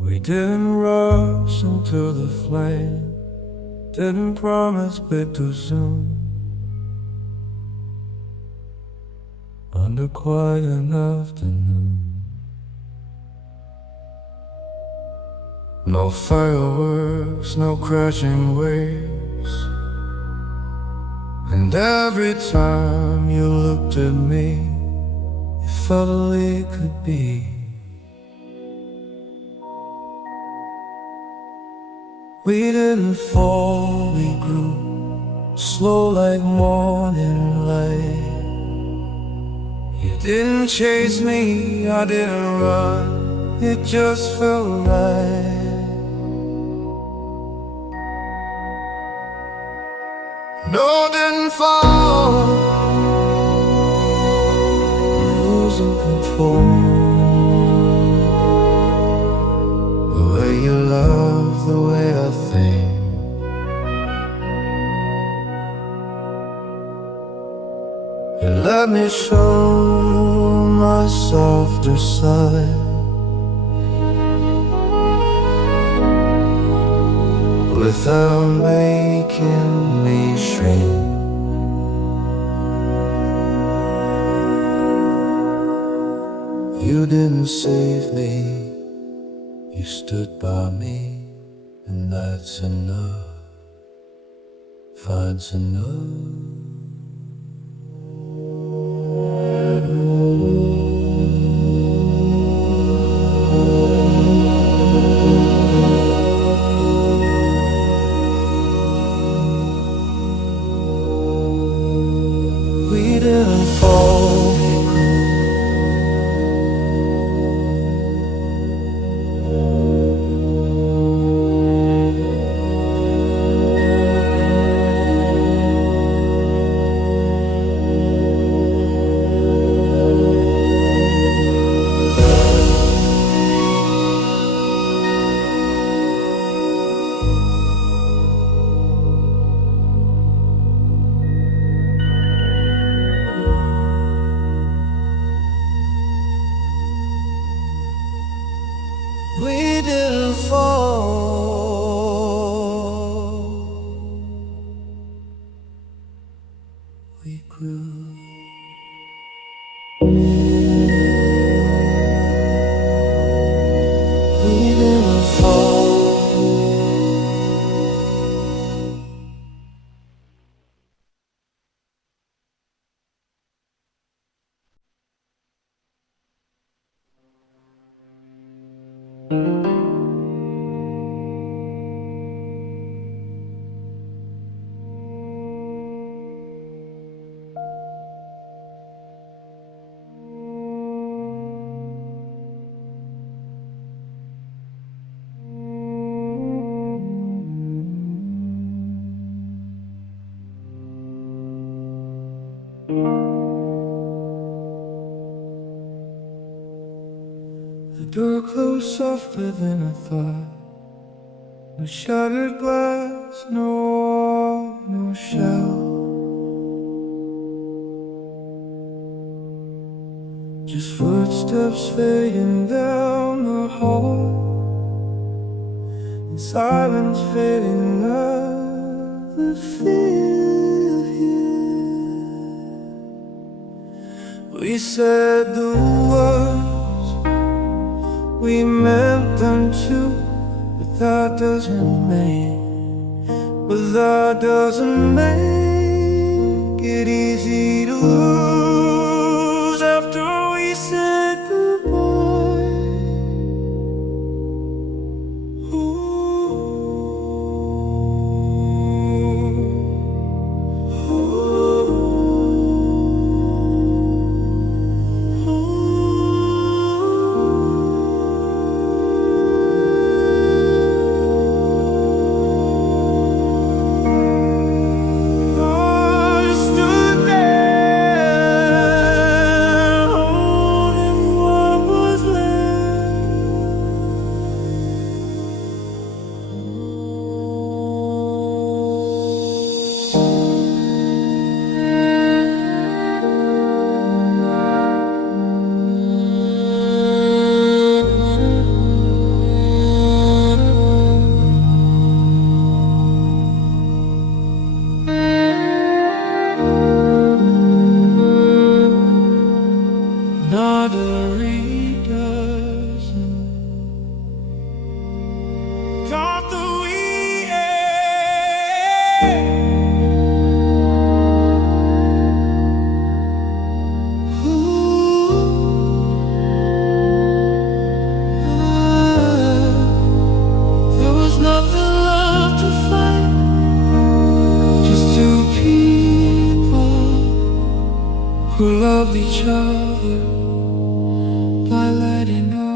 We didn't rush into the flame, didn't promise big too soon. Under quiet an afternoon, no fireworks, no crashing waves. And every time you looked at me, it felt all it could be. We didn't fall, we grew slow like morning light. You didn't chase me, I didn't run, it just felt right. No, didn't fall, losing control. The way you love, the way I think. You let me show my softer side, without making me shrink. You didn't save me, you stood by me, and that's enough, that's enough. We didn't fall, we grew. We didn't fall, we grew. We didn't fall. The door closed softer than I thought. No shattered glass, no wall, no shell. Just footsteps fading down the hall, and silence fading out the fear here. We said the words, we meant them too, but that doesn't make it easy to lose after we said goodbye. love each other by letting up.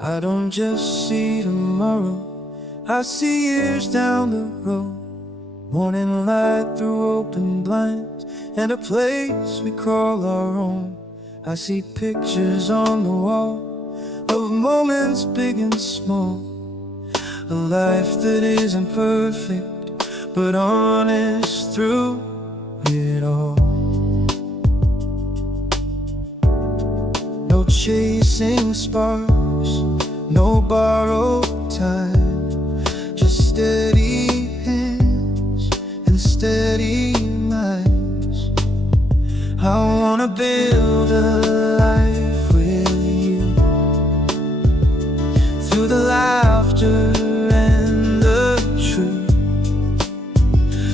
I don't just see tomorrow, I see years down the road. Morning light through open blinds, and a place we call our own. I see pictures on the wall of moments big and small. A life that isn't perfect, but honest through it all. No chasing sparks, no borrowed time, just steady hands and steady minds. I wanna build a life with you, through the laughter and the truth.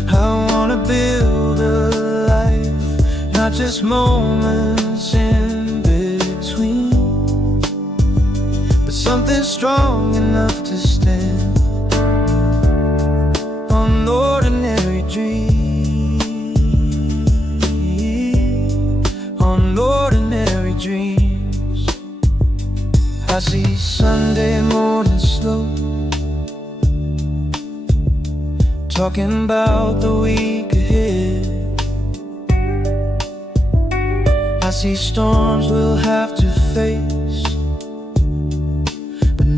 I wanna build a life, not just moments in between, something strong enough to stand on ordinary dreams, on ordinary dreams. I see Sunday morning slow, talking about the week ahead. I see storms we'll have to face,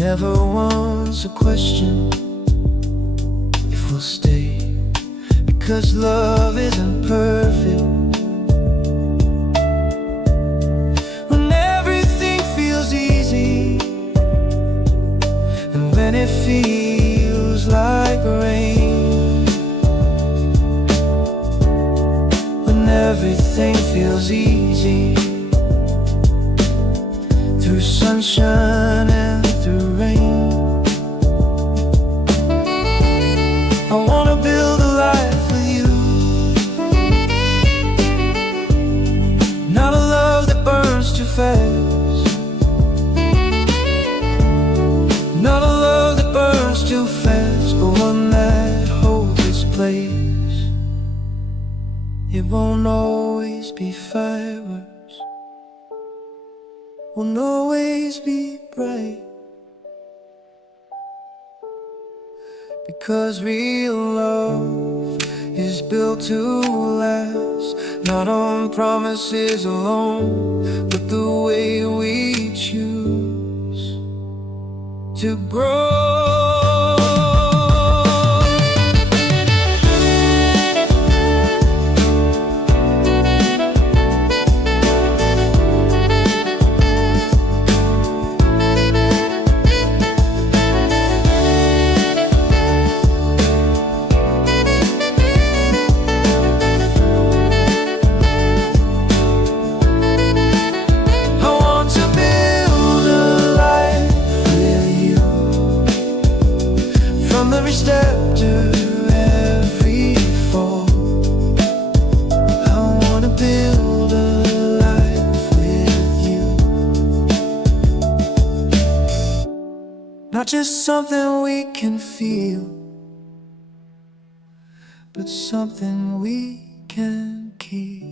never once a question if we'll stay, because love isn't perfect. When everything feels easy, and when it feels like rain, when everything feels easy, through sunshine and through rain. I wanna build a life with you, not a love that burns too fast, not a love that burns too fast, but one that holds its place. It won't always be fireworks, won't always be bright, because real love is built to last, not on promises alone, but the way we choose to grow. Every step to every fall, I wanna build a life not just something we can feel, but something we can keep.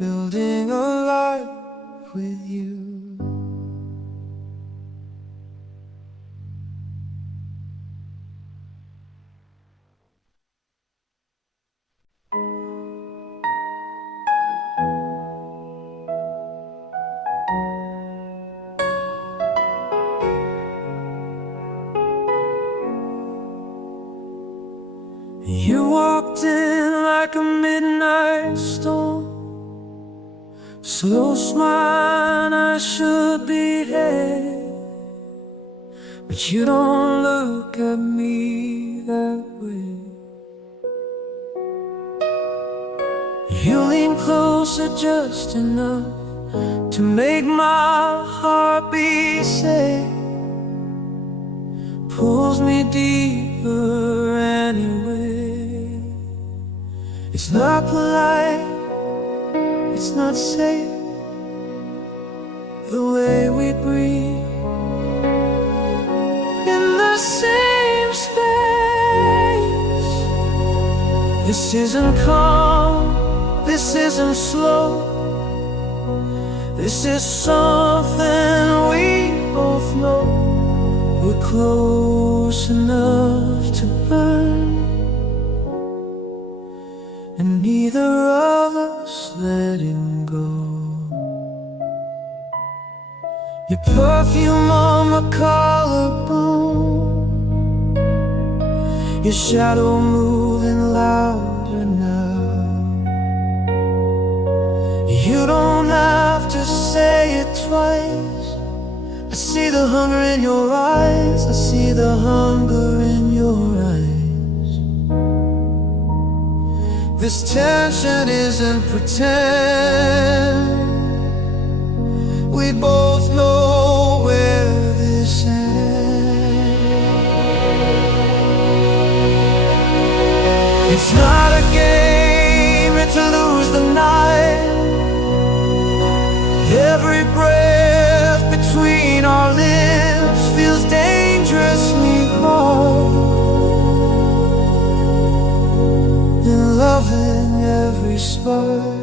Building a life with you. You walked in like a midnight storm, slow smile, I should be there, but you don't look at me that way. You lean closer just enough to make my heart beat safe, pulls me deeper anyway. It's not polite, it's not safe, the way we breathe in the same space. This isn't calm, this isn't slow, this is something we both know. We're close enough to burn, and neither of us letting go. Your perfume on my collarbone, your shadow moving louder now. You don't have to say it twice. I see the hunger in your eyes, I see the hunger in your eyes. This tension isn't pretend. We both know where this ends. It's not a game, it's to lose the night. Every breath between our lips feels dangerously hard, and loving every spark.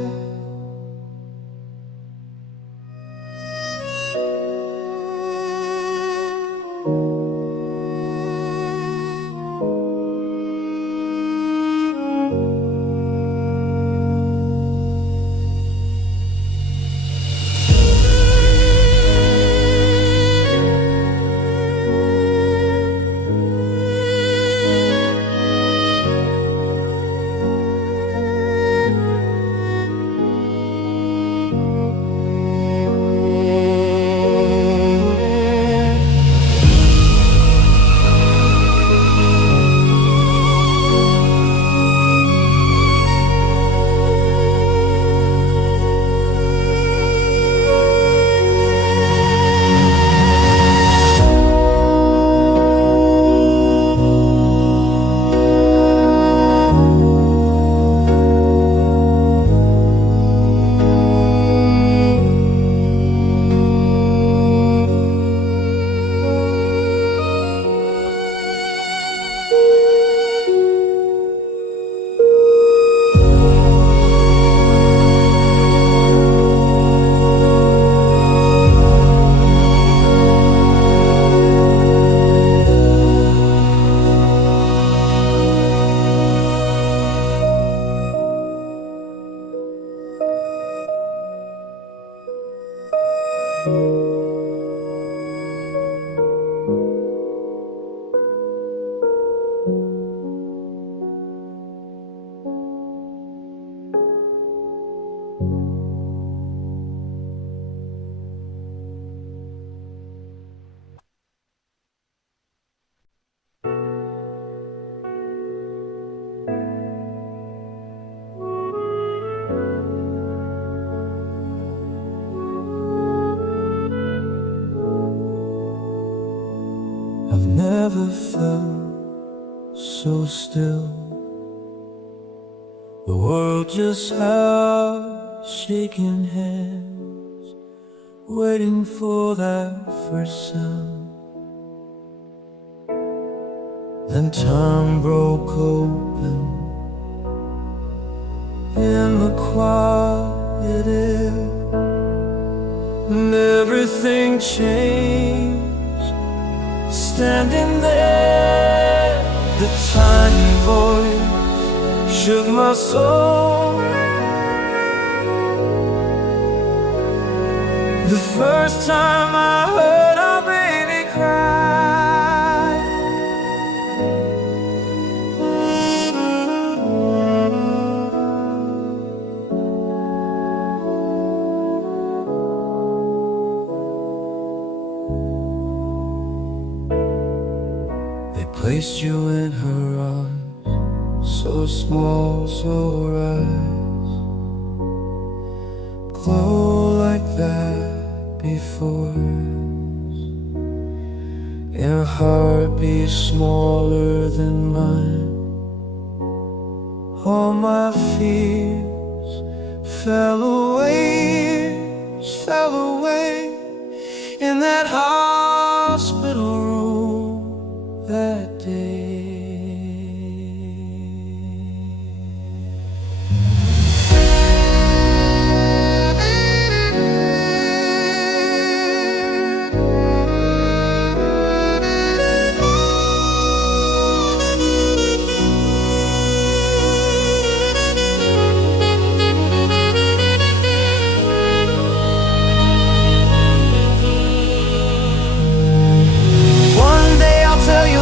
I've never felt so still, The world just out shaking hands, waiting for that first sound. Then time broke open in the quiet air, and everything changed. Standing there, the tiny voice shook my soul. The first time I heard our baby cry. They placed you in her arms, so small, so rise, glow like that before, in a heartbeat smaller than mine. All my fears fell away in that hospital room that day.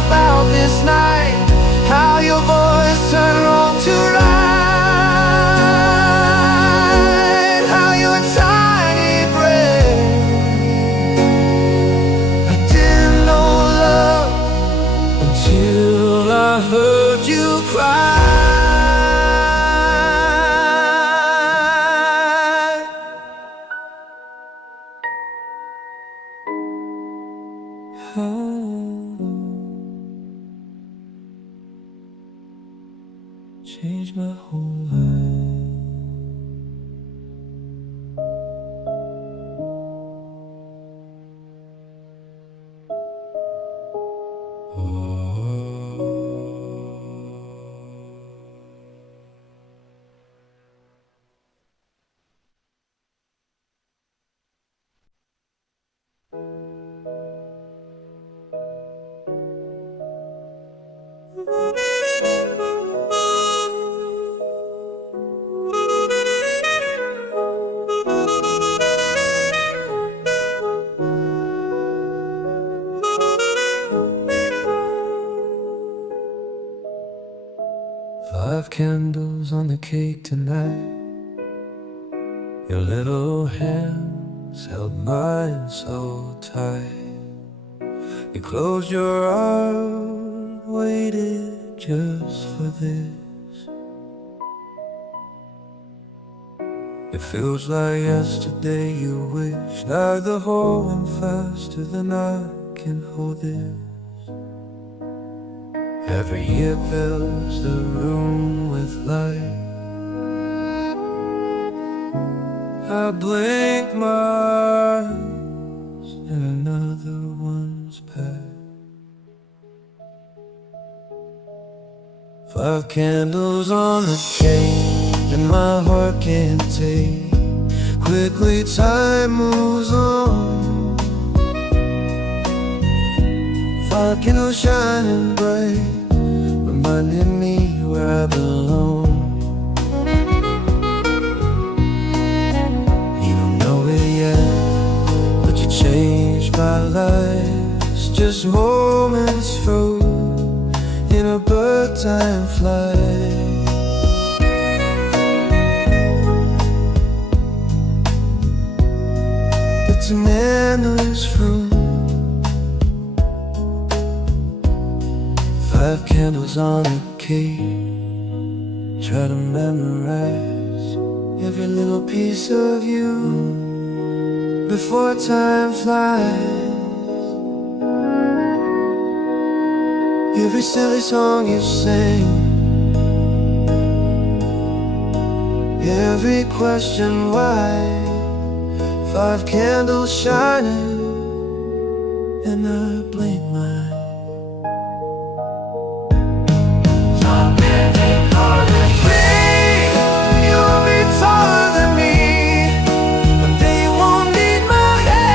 About this night, how your voice turned wrong to right, how your tiny breath. I didn't know love until I heard you cry. Changed my whole life. Five candles on the cake tonight. Your little hands held mine so tight. You closed your eyes, waited just for this. It feels like yesterday. You wished I'd the hold him faster than I can hold this. Every year fills the room with light. I blink my eyes and another one's passed. Five candles on the cake, and my heart can't take. Quickly time moves on. Five candles shining bright, reminding me where I belong. You don't know it yet, but you changed my life. It's just moments froze in a bird time flight. It's an endless room. Five candles on a cake. Try to memorize every little piece of you before time flies. Every silly song you sing, every question why. 5 candles shining, and I blink mine. You'll be taller than me, but they won't need my hand.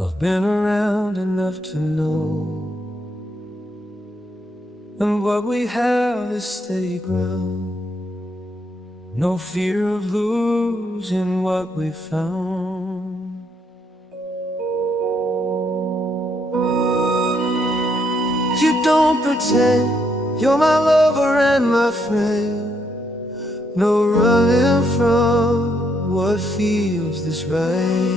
I've been around enough to know, and what we have is steady ground. No fear of losing what we found. You don't pretend, you're my lover and my friend. No running from what feels this right.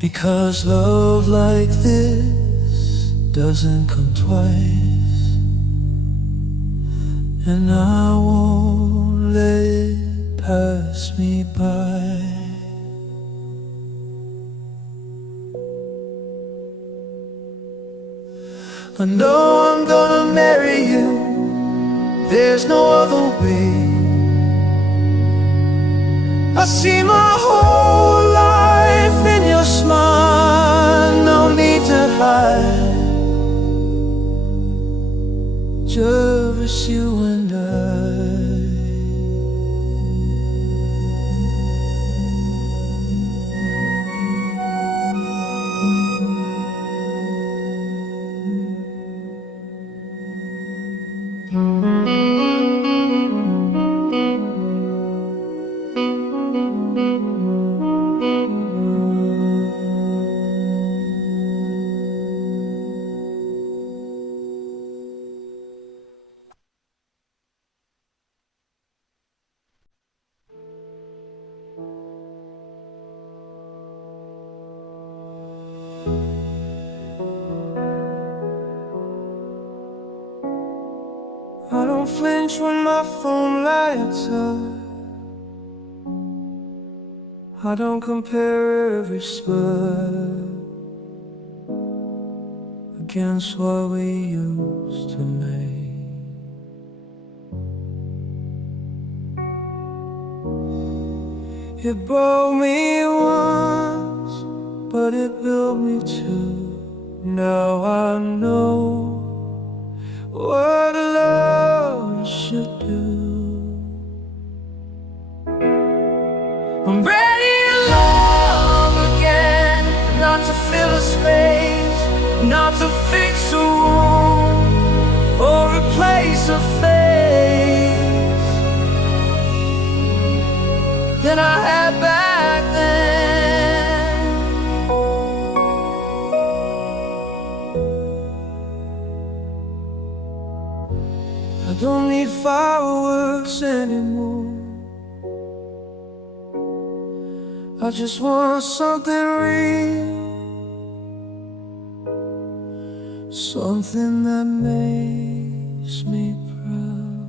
Because love like this doesn't come twice, and I won't let it pass me by. I know I'm gonna marry you, there's no other way. I see my whole life in your smile, no need to hide. Just you and I. I don't flinch when my phone lights up. I don't compare every spur against what we used to make. It broke me once, but it built me too. Now I know what love should do. I'm ready to love again, not to not to fix a wound or replace a face than I had back then. I don't need fireworks anymore. I just want something real, something that makes me proud.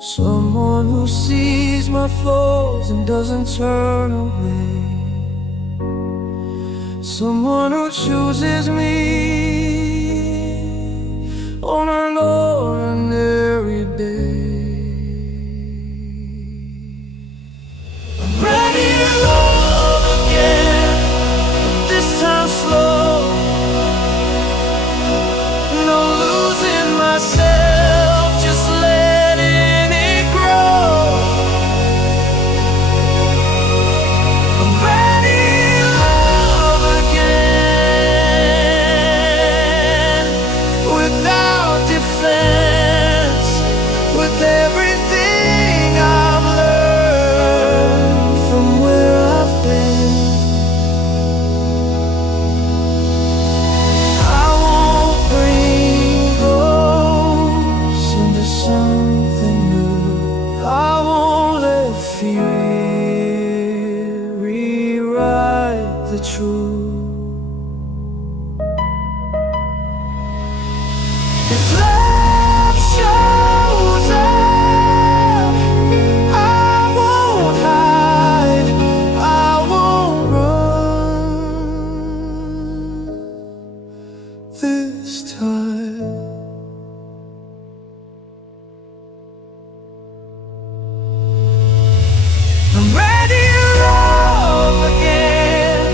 Someone who sees my flaws and doesn't turn away. Someone who chooses me on an ordinary day. I'm ready to love again, this time slow. No losing myself, just letting it grow. I'm ready to love again, without defense, with everything I've learned from where I've been. I won't bring ghosts into something new. I won't let fear rewrite the truth. If love shows up, I won't hide, I won't run this time. I'm ready to love again,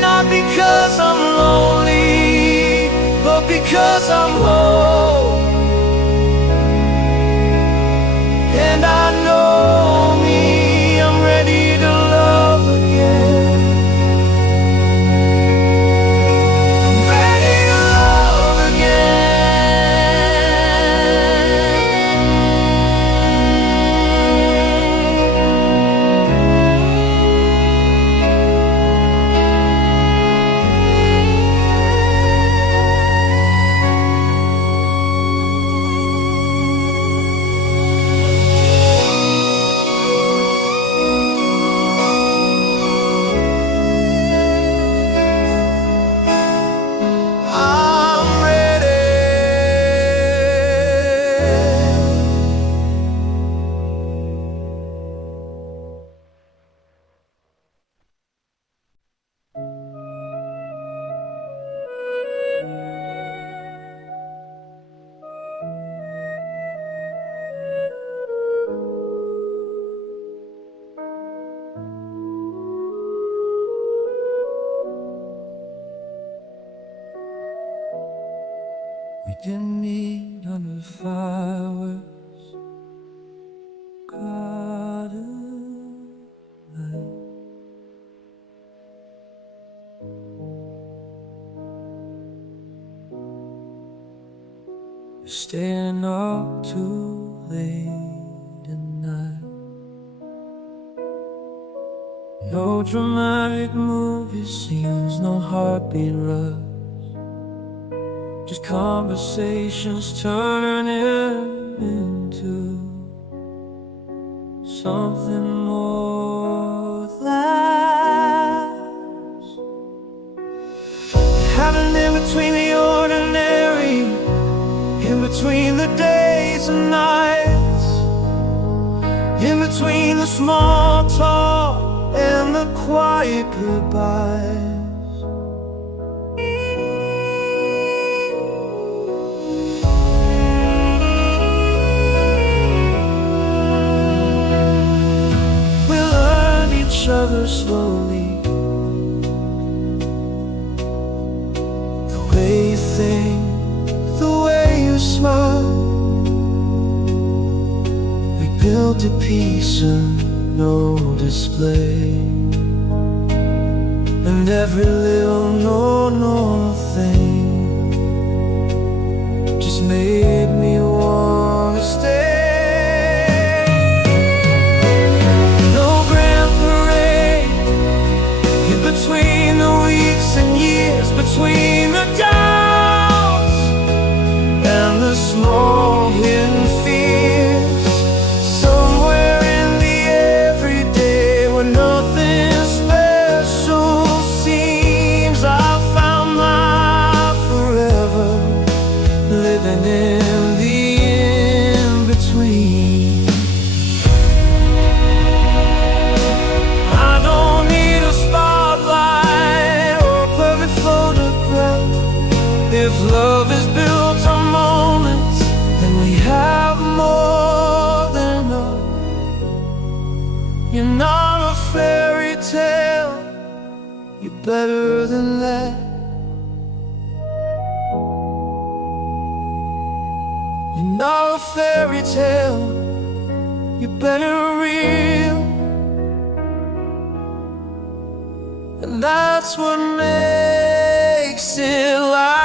not because I'm lonely, but because I'm whole. And I know me, I'm ready to love again. I'm ready to love I'm ready. We didn't meet under the fireworks, caught a light. We're staying up too late at night. No dramatic movie scenes, no heartbeat rush, just conversations turning into something more with laughs. Happened in between the ordinary, in between the days and nights, in between the small talk and the quiet goodbyes. Each other slowly, the way you think, the way you smile. We built a piece of no display. And every little no thing just made me wanna stay. No grand parade in between the weeks and years, between the doubts and the small hidden fears. Somewhere in the everyday where nothing special seems, I found my forever, living in the in-between. I don't need a spotlight or a perfect photograph. If love is built on moments, then we have more than enough. You're not a fairy tale, you're better than that. You're not a fairy tale, you're better real. And that's what makes it live.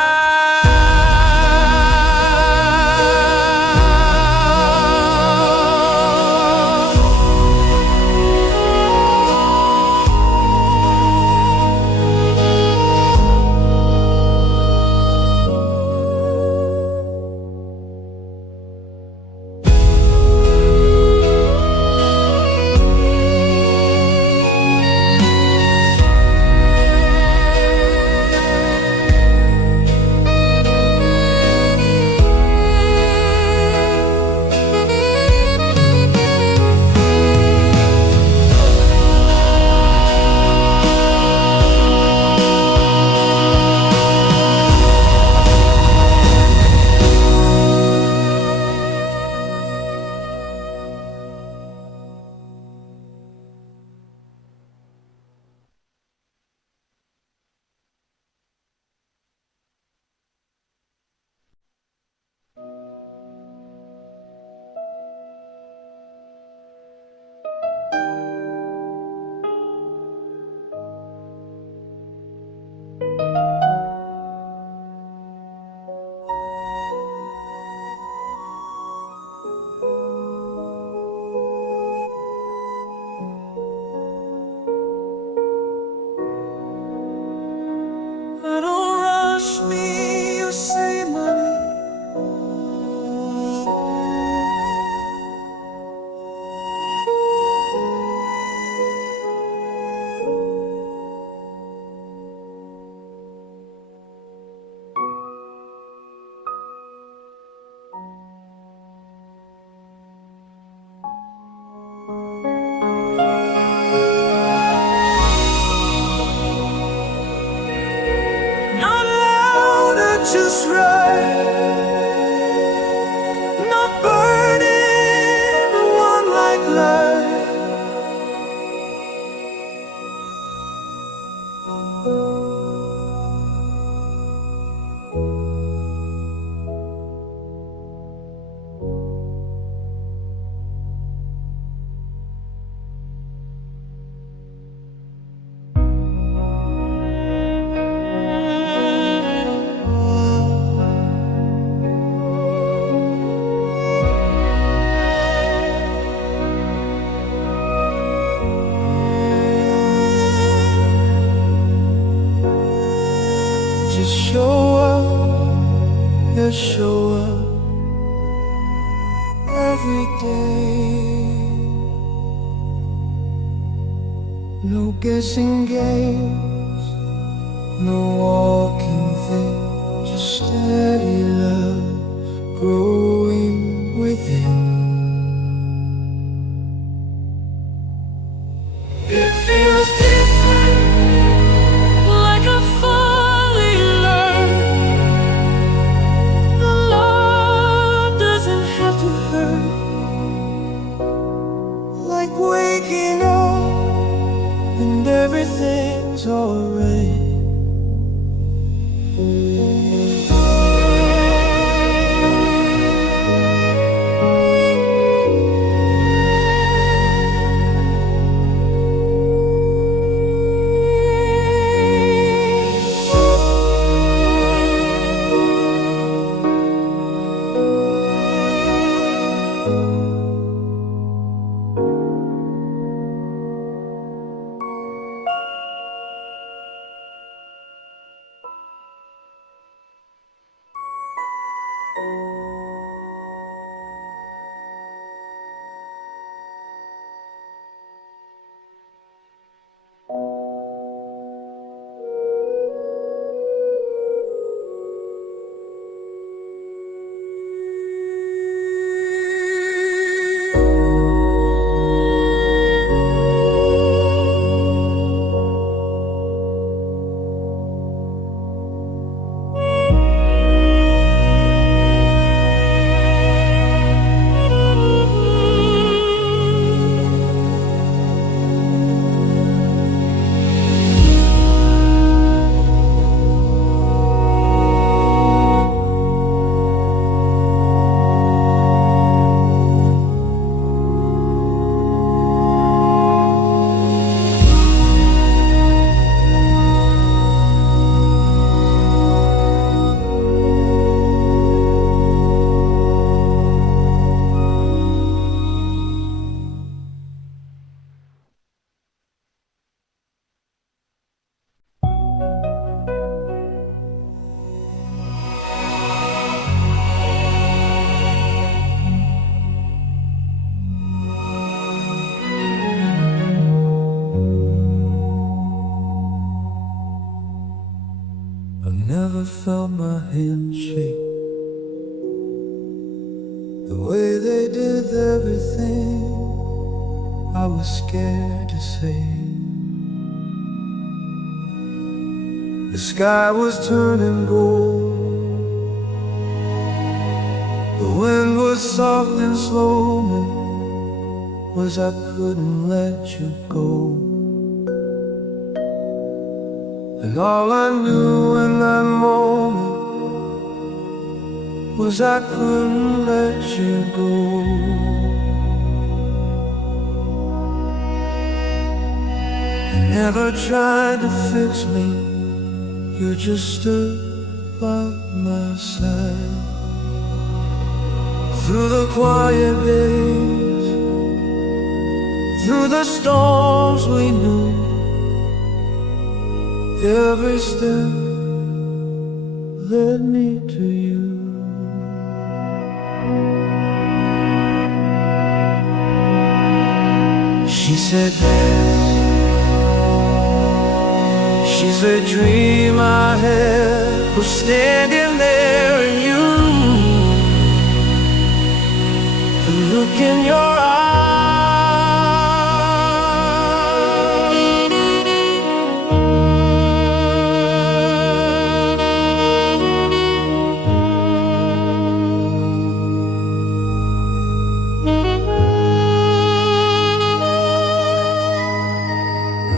Don't rush me, you say my name. Not loud or just right, not burning, one like light. Just show up, yeah, show up every day. No guessing games, no walking thing, just steady love growing within. It feels different, like a fully learned. The love doesn't have to hurt, like waking up and everything's alright. felt my hand shake. The way they did everything I was scared to say. The sky was turning gold, the wind was soft and slow. Was I couldn't let you go. And all I knew in that moment was I couldn't let you go. You never tried to fix me, you just stood by my side. Through the quiet days, through the storms we knew, every step led me to you. She said yes. She said dream I had was standing there in you. The look in your eyes,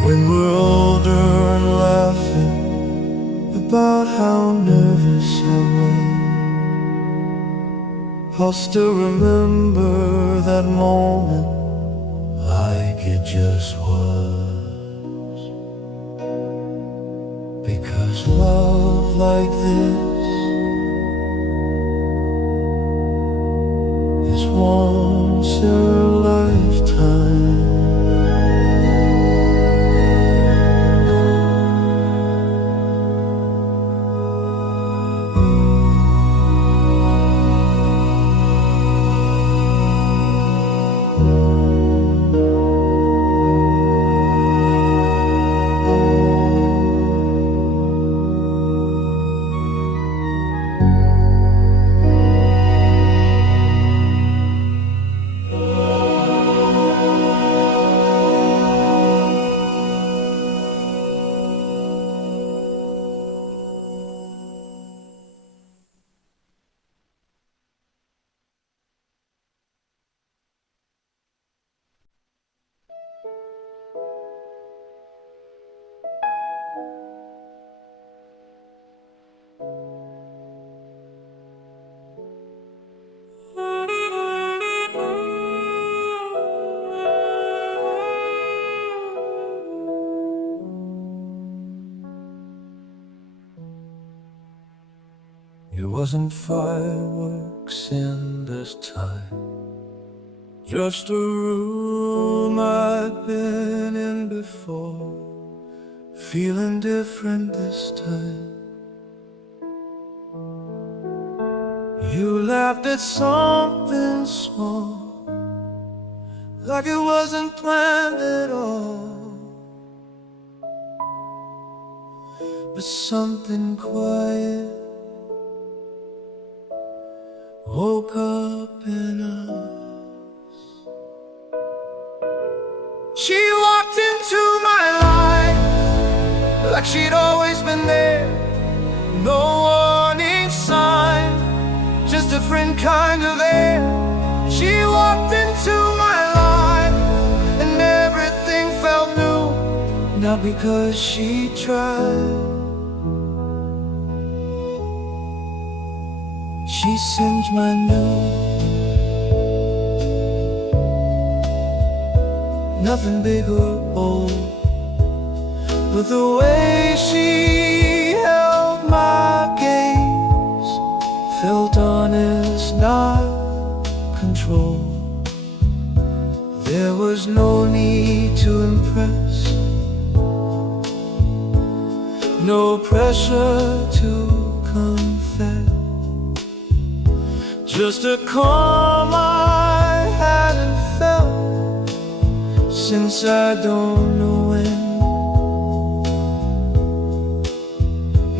when we're older and laughing about how nervous I was, I'll still remember that moment like it just was. Because love like this is once in a lifetime. It wasn't fireworks in this time, just a room I'd been in before, feeling different this time. You laughed at something small, like it wasn't planned at all, but something quiet woke up in us. She walked into my life like she'd always been there. No warning sign, just a different kind of air. She walked into my life and everything felt new. Not because she tried, she singed my new. Nothing big or bold, but the way she held my gaze felt honest, not controlled. There was no need to impress, no pressure to confess, just a calm I hadn't felt since I don't know when.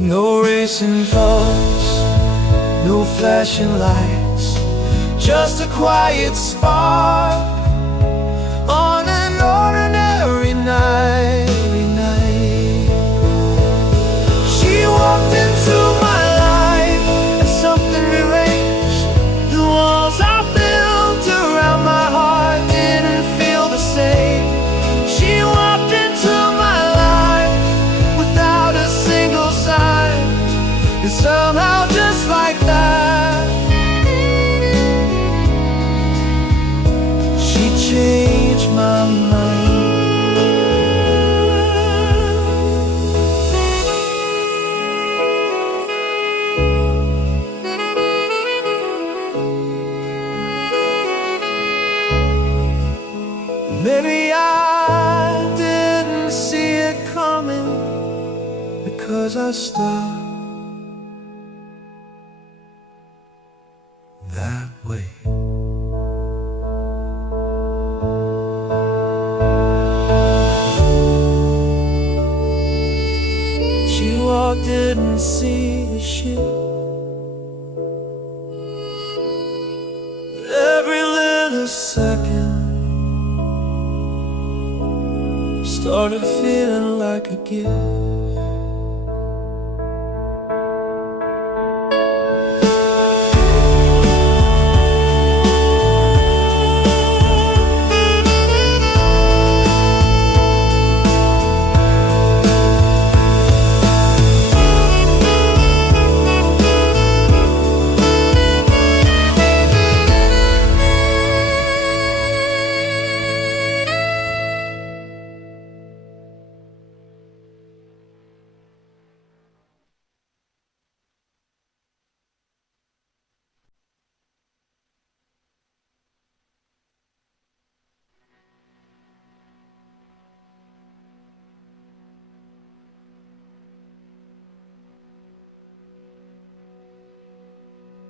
No reason racing thoughts, no flashing lights, just a quiet spark on an ordinary night. She walked into my life and something rearranged. The walls I built around my heart didn't feel the same. She walked into my life without a single sign, and somehow just like that, she changed my mind. Maybe I didn't see it coming because I stopped that way. She walked, didn't see the shit. Every little second started feeling like a gift.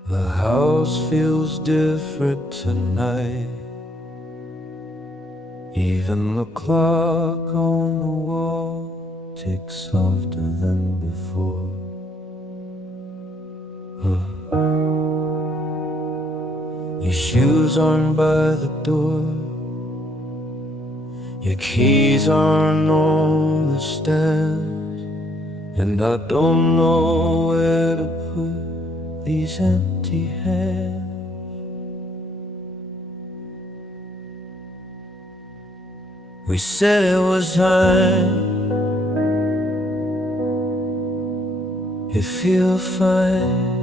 The house feels different tonight. Even the clock on the wall ticks softer than before. Your shoes aren't by the door, your keys aren't on the stand, and I don't know where to put these empty hands. We said it was time, it feels fine.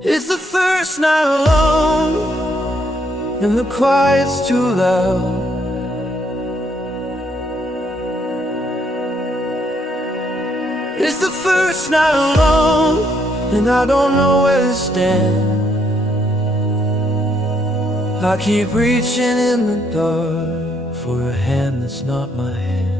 It's the first night alone, and the quiet's too loud. It's the first night alone, and I don't know where to stand. I keep reaching in the dark for a hand that's not my hand.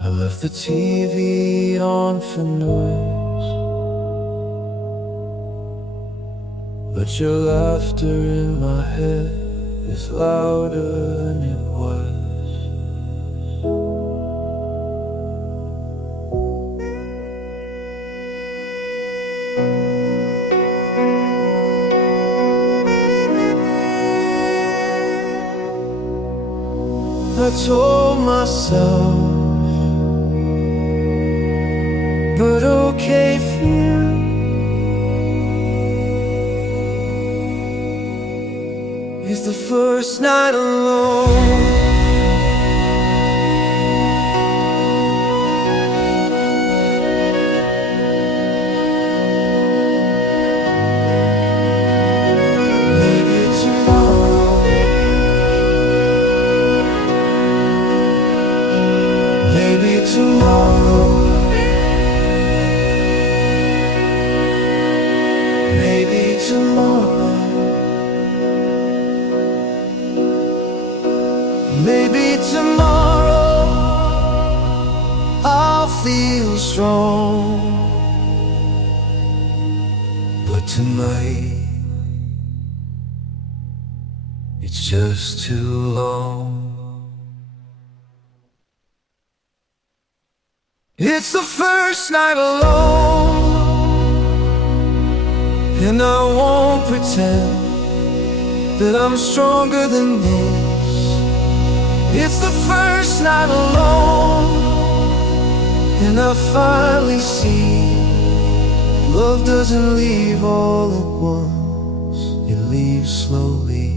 I left the TV on for noise, but your laughter in my head is louder than it was. I told myself, but okay for you. It's the first night alone. Tomorrow, maybe tomorrow, maybe tomorrow I'll feel strong. tonight. It's just too long. It's the first night alone, and I won't pretend that I'm stronger than this. It's the first night alone, and I finally see love doesn't leave all at once, it leaves slowly.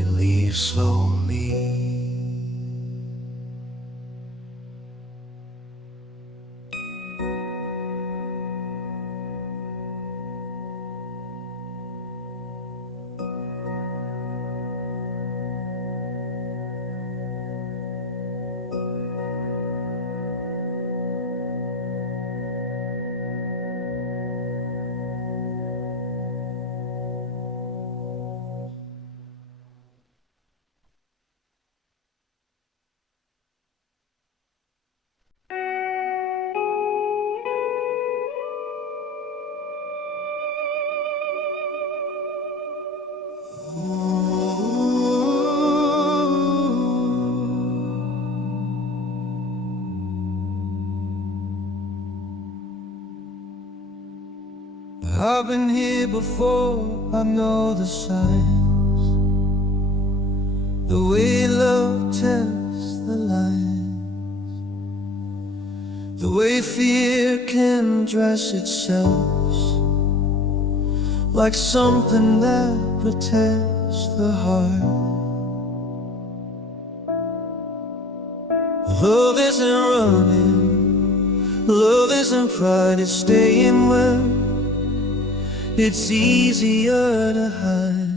It leaves slowly. I've been here before, I know the signs, the way love tests the lines, the way fear can dress itself like something that protects the heart. Love isn't running, love isn't pride, it's staying well. It's easier to hide.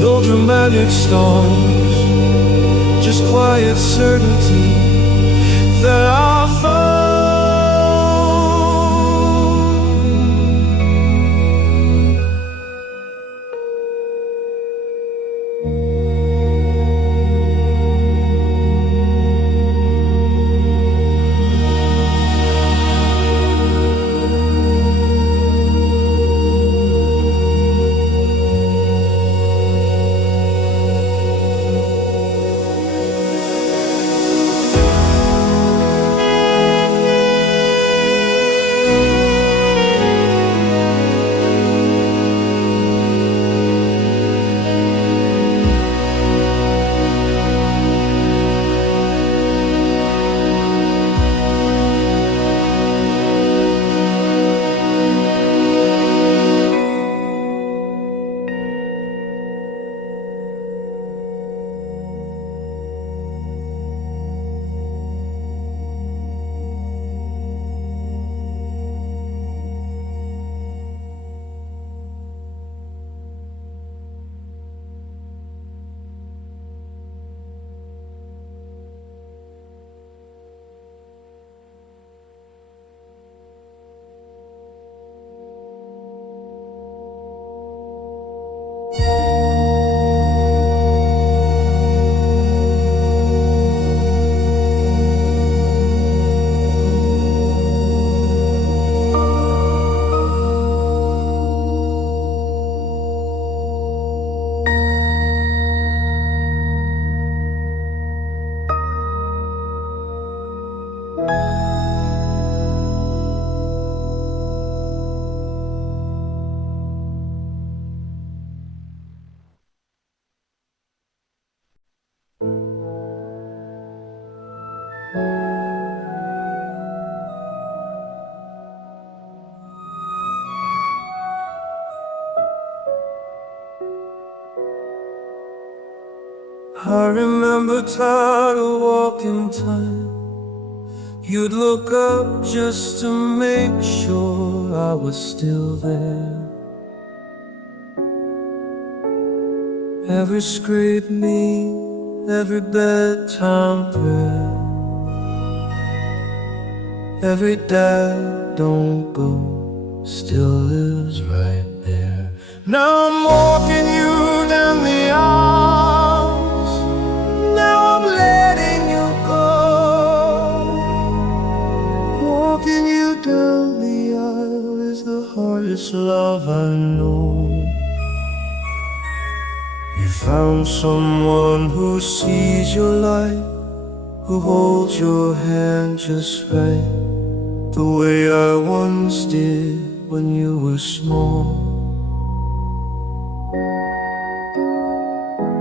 No dramatic storms, just quiet certainty that I'll fall. I remember tired of walking time. You'd look up just to make sure I was still there. Every scraped knee, every bedtime prayer, every dad don't go still lives right there. Now I'm walking you down the aisles. Now I'm letting you go. Walking you down the aisle is the hardest love I know. You found someone who sees your light, who holds your hand just right, the way I once did when you were small.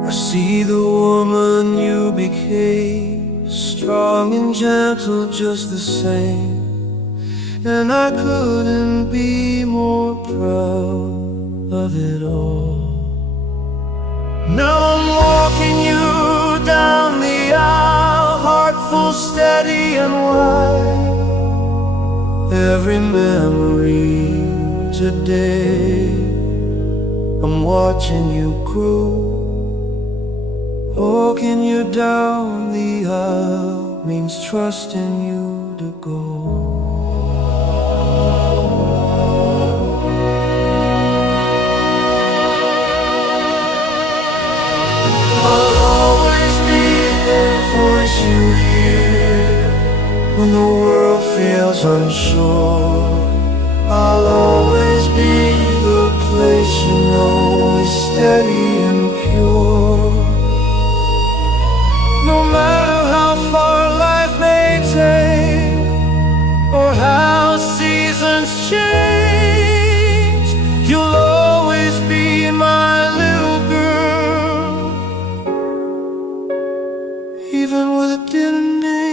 I see the woman you became, strong and gentle just the same, and I couldn't be more proud of it all. Now I'm walking you down the aisle, heart full, steady and wide. Every memory today, I'm watching you grow. Walking you down the aisle means trusting you to go. I'll always be there for you here when the world feels unsure. I'll always be the place you know is steady and pure. No matter how far life may take, or how seasons change, you'll always be my little girl, even with a different name.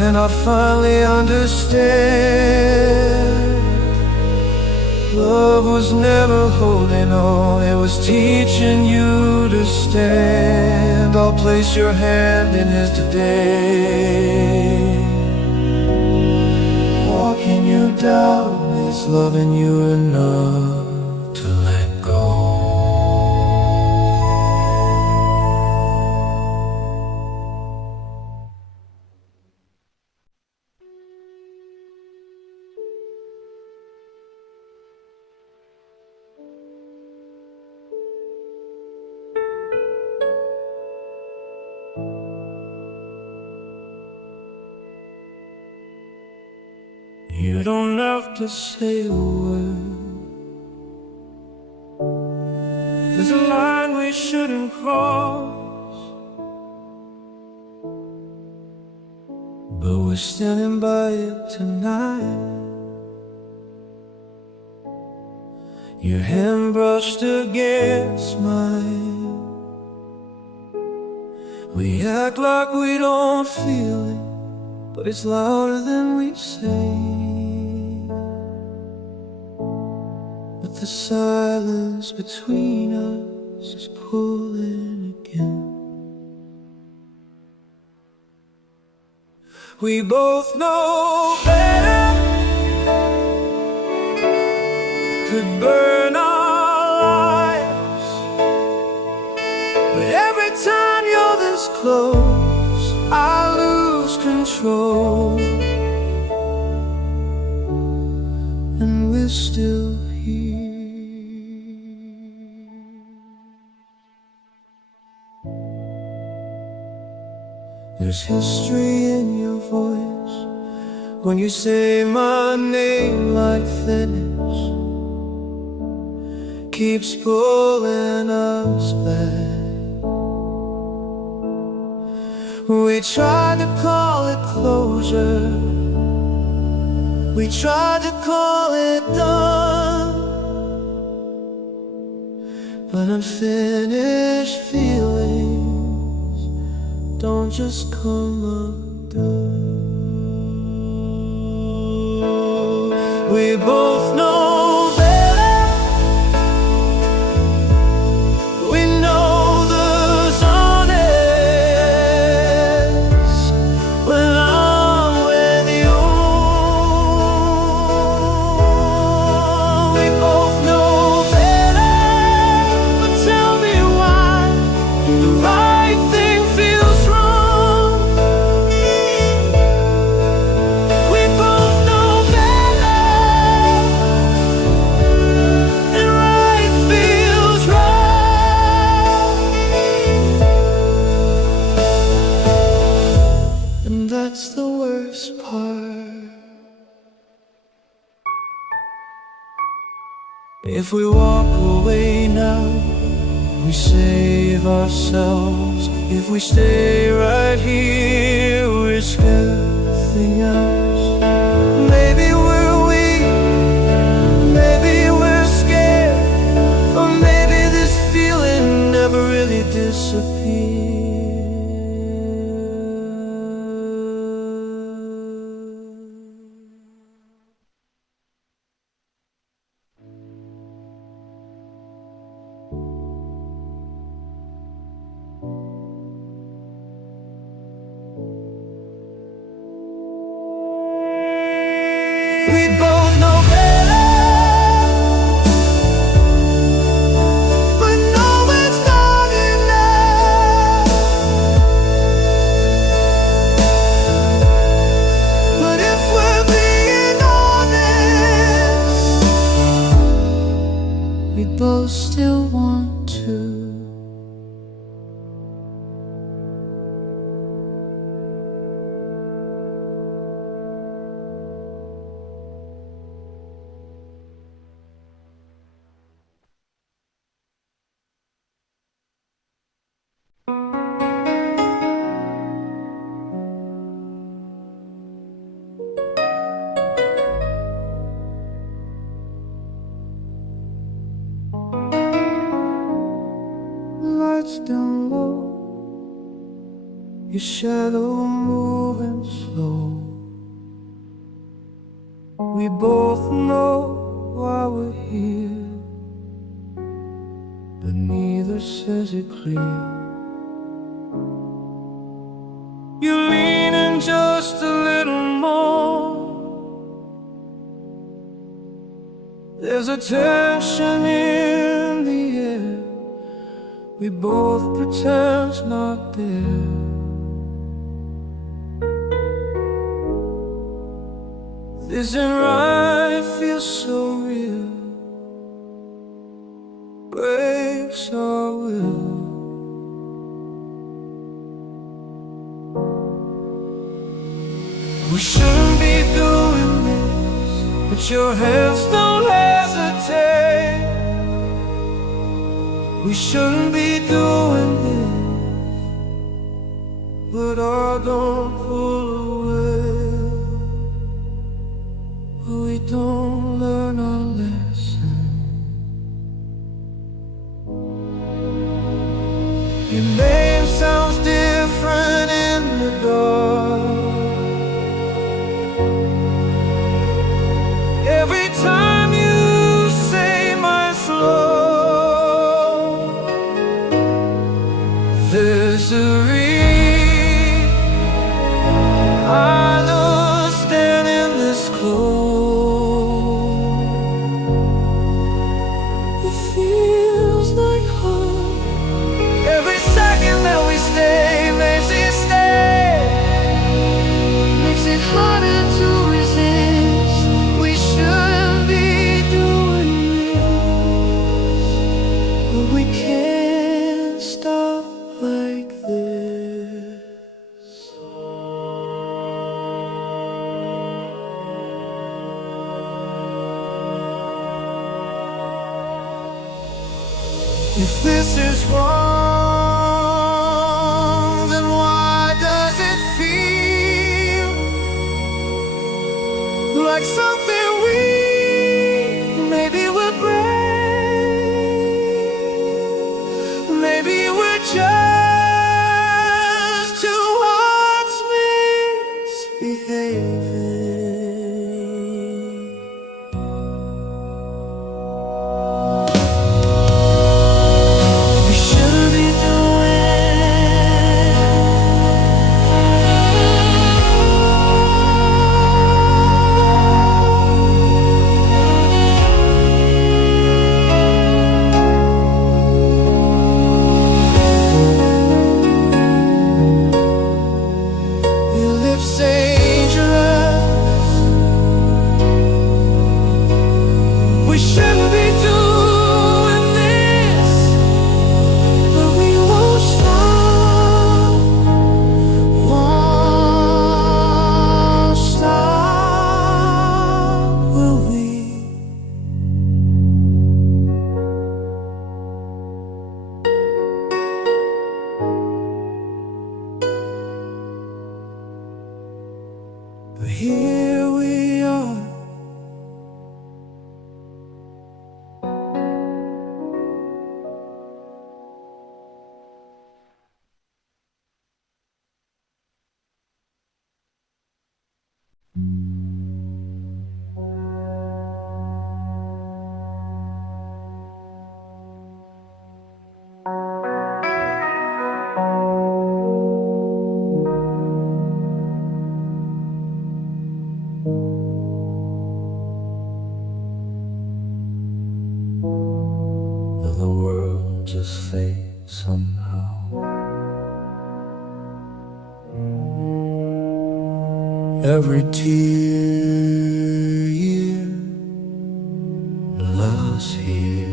And I finally understand, love was never holding on, it was teaching you to stand. I'll place your hand in his today. Walking you down is loving you enough to let go. You don't have to say a word. There's a line we shouldn't cross, but we're standing by it tonight. Your hand brushed against mine. We act like we don't feel it, but it's louder than we say. But the silence between us is pulling again. We both know better could burn our lives, but every time you're this close, I lose control, and we're still here. There's history in your voice when you say my name like finish, keeps pulling us back. We tried to call it closure, we tried to call it done, but unfinished feelings don't just come undone. We both know that If we walk away now, we save ourselves. If we stay right here, risk everything else. Maybe we're weak, maybe we're scared, or maybe this feeling never really disappeared. We both know better, but no, it's not enough. But if we're being honest, we both still want to. Lights down low, your shadow moving slow. We both know why we're here, but neither says it clear. You're leaning just a little more. There's a tension in the air. We both pretend it's not there. This ain't right, feels so real. Breaks our will. We shouldn't be doing this, but your hands don't hesitate. We shouldn't be doing this, but I don't pull away. We don't learn our lesson. Your name sounds different in the dark. Every time you say my slow, there's a reason I know standing this close. It feels like home. Every second that we stay makes it stay, makes it harder to resist. We shouldn't be doing this, but we can't stop like this. If this is wrong, then why does it feel like something we maybe will break? Maybe we're just two hearts misbehaving. Every tear year let us hear.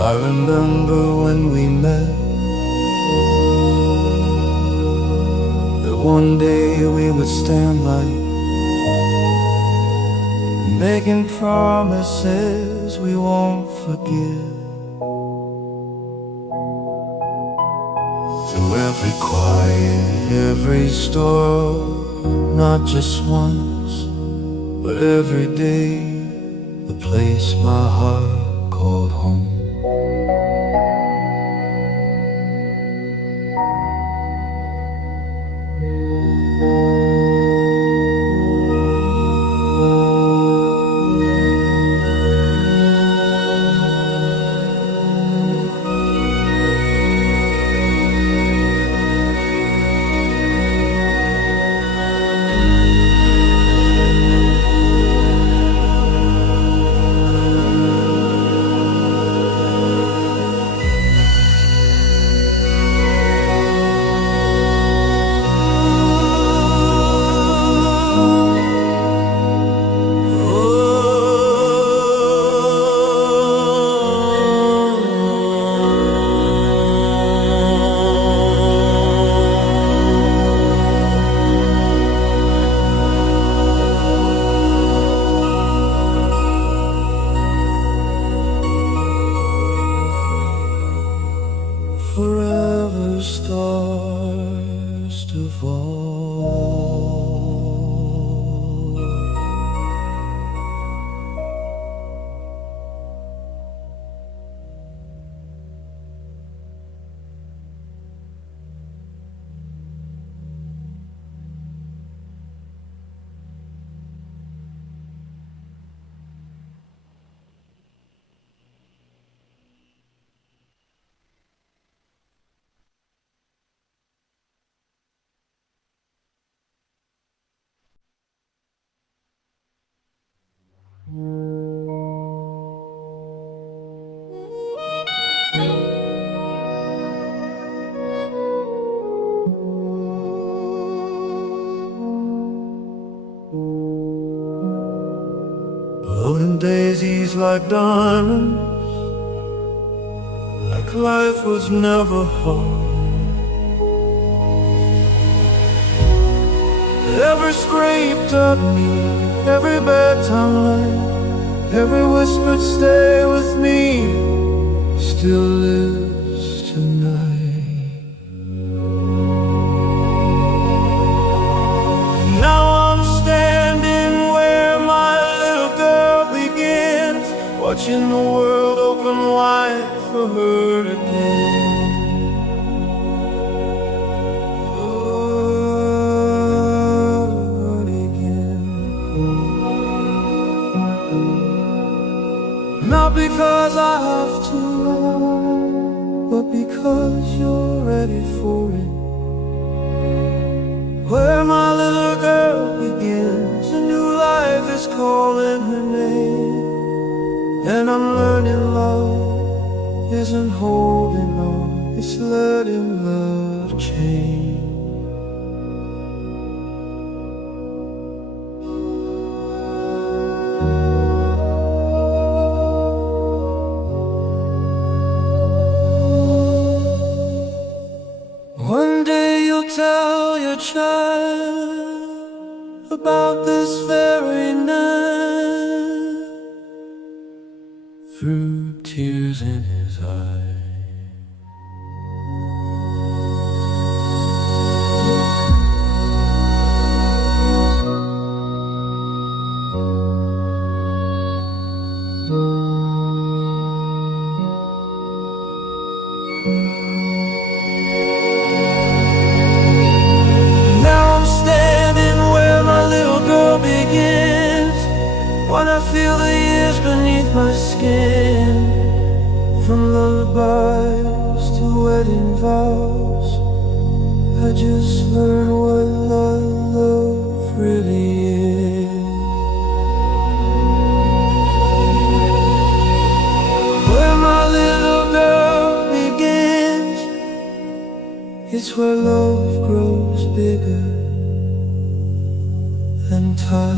I remember when we met, that one day we would stand like making promises we won't forget. Through every quiet, every storm, not just once, but every day, the place my heart called home. Forever stars to fall. Blowing daisies like diamonds, like life was never hard. Every scraped up knee, every bedtime line, every whispered stay with me still lives tonight. Now I'm standing where my little girl begins, watching the world open wide for her to go. Not because I have to, but because you're ready for it. Where my little girl begins, a new life is calling her name. And I'm learning love isn't holding on, it's letting love change. One day you'll tell your child about this very night, through tears in his eyes. Now I'm standing where vows. I just learned what love really is. Where my little girl begins, it's where love grows bigger and tired.